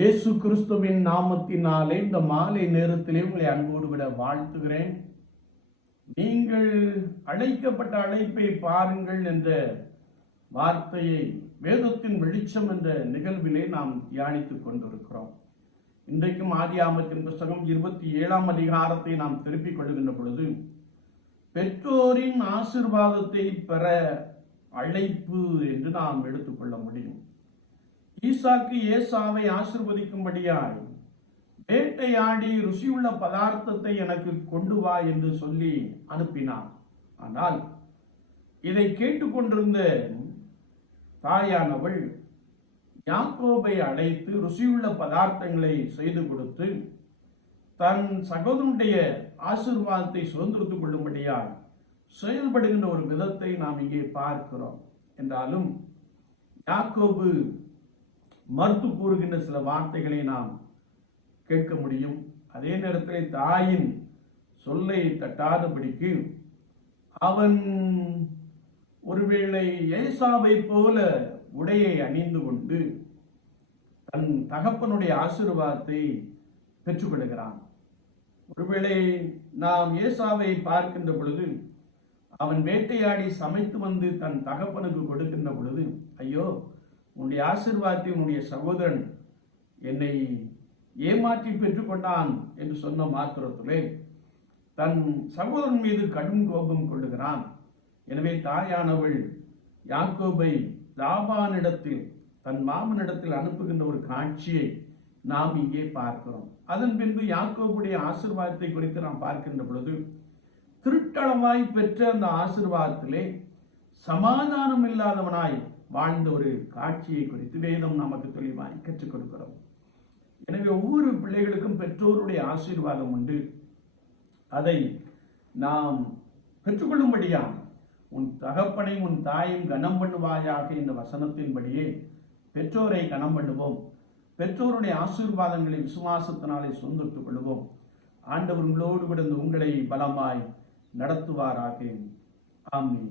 இயேசு கிறிஸ்துவின் நாமத்தினாலே இந்த மாலை நேரத்திலே உங்களை அன்போடு விட வாழ்த்துகிறேன். நீங்கள் அழைக்கப்பட்ட அழைப்பை பாருங்கள் என்ற வார்த்தையை வேதத்தின் வெளிச்சம் என்ற நிகழ்விலே நாம் தியானித்துக் கொண்டிருக்கிறோம். இன்றைக்கும் ஆதியாகமத்தின் புஸ்தகம் 27ஆம் அதிகாரத்தை நாம் திருப்பிக் கொள்கின்ற பொழுது, பெற்றோரின் ஆசீர்வாதத்தை பெற அழைப்பு என்று நாம் எடுத்துக்கொள்ள முடியும். ஈசாக்கு ஏசாவை ஆசீர்வதிக்கும்படியாய் வேட்டையாடி ருசியுள்ள பதார்த்தத்தை எனக்கு கொண்டு வா என்று சொல்லி அனுப்பினார். ஆனால் இதை கேட்டுக்கொண்டிருந்த தாயானவள் யாக்கோபை அழைத்து ருசியுள்ள பதார்த்தங்களை செய்து கொடுத்து தன் சகோதரனுடைய ஆசீர்வாதத்தை சுதந்திரத்துக் கொள்ளும்படியாய் செயல்படுகின்ற ஒரு விதத்தை நாம் இங்கே பார்க்கிறோம். என்றாலும் யாக்கோபு மறுத்து கூறுகின்ற சில வார்த்தைகளை நாம் கேட்க முடியும். அதே நேரத்தில் தாயின் சொல்லை தட்டாதபடிக்கு அவன் ஒருவேளை ஏசாவை போல உடையை அணிந்து கொண்டு தன் தகப்பனுடைய ஆசீர்வாதத்தை பெற்றுக்கொள்கிறான். ஒருவேளை நாம் ஏசாவை பார்க்கின்ற பொழுது அவன் வேட்டையாடி சமைத்து வந்து தன் தகப்பனுக்கு கொடுக்கின்ற பொழுது, ஐயோ, உன்னுடைய ஆசீர்வாதத்தை உன்னுடைய சகோதரன் என்னை ஏமாற்றி பெற்றுக்கொண்டான் என்று சொன்ன மாத்திரத்திலே தன் சகோதரன் மீது கடும் கோபம் கொள்ளுகிறான். எனவே தாயானவள் யாக்கோபை லாபானிடத்தில் தன் மாமனிடத்தில் அனுப்புகின்ற ஒரு காட்சியை நாம் இங்கே பார்க்கிறோம். அதன் பின்பு யாக்கோபுடைய ஆசீர்வாதத்தை குறித்து நாம் பார்க்கின்ற பொழுது, திருட்டளவாய் பெற்ற அந்த ஆசீர்வாதத்திலே சமாதானம் இல்லாதவனாய் வாழ்ந்த ஒரு காட்சியை குறித்து வேதம் நமக்கு தெளிவாய் கற்றுக் கொடுக்கிறோம். எனவே ஒவ்வொரு பிள்ளைகளுக்கும் பெற்றோருடைய ஆசீர்வாதம் உண்டு. அதை நாம் பெற்றுக்கொள்ளும்படியாக உன் தகப்பனை உன் தாயும் கனம் பண்ணுவாயாக என்ற வசனத்தின்படியே பெற்றோரை கனம் பண்ணுவோம். பெற்றோருடைய ஆசீர்வாதங்களை விசுவாசத்தினாலே சுதந்திரத்துக் கொள்வோம். ஆண்டவர் உங்களோடு விழுந்து உங்களை பலமாய் நடத்துவாராக. ஆமென்.